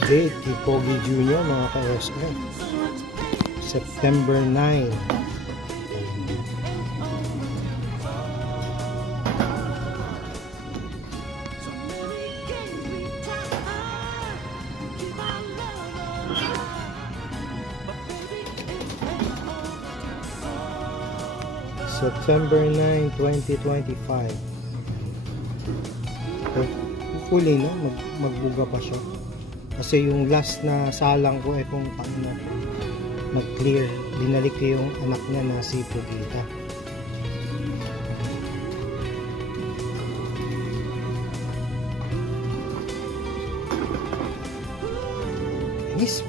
Date ni Pogi Jr. mga ka-SM. September 9. September 9, 2025. Hopefully, no? Magbuga pa siya. Kasi yung last na salang ko ay kung paano nag-clear. Dinalik ko yung anak niya na si Pugita. Inis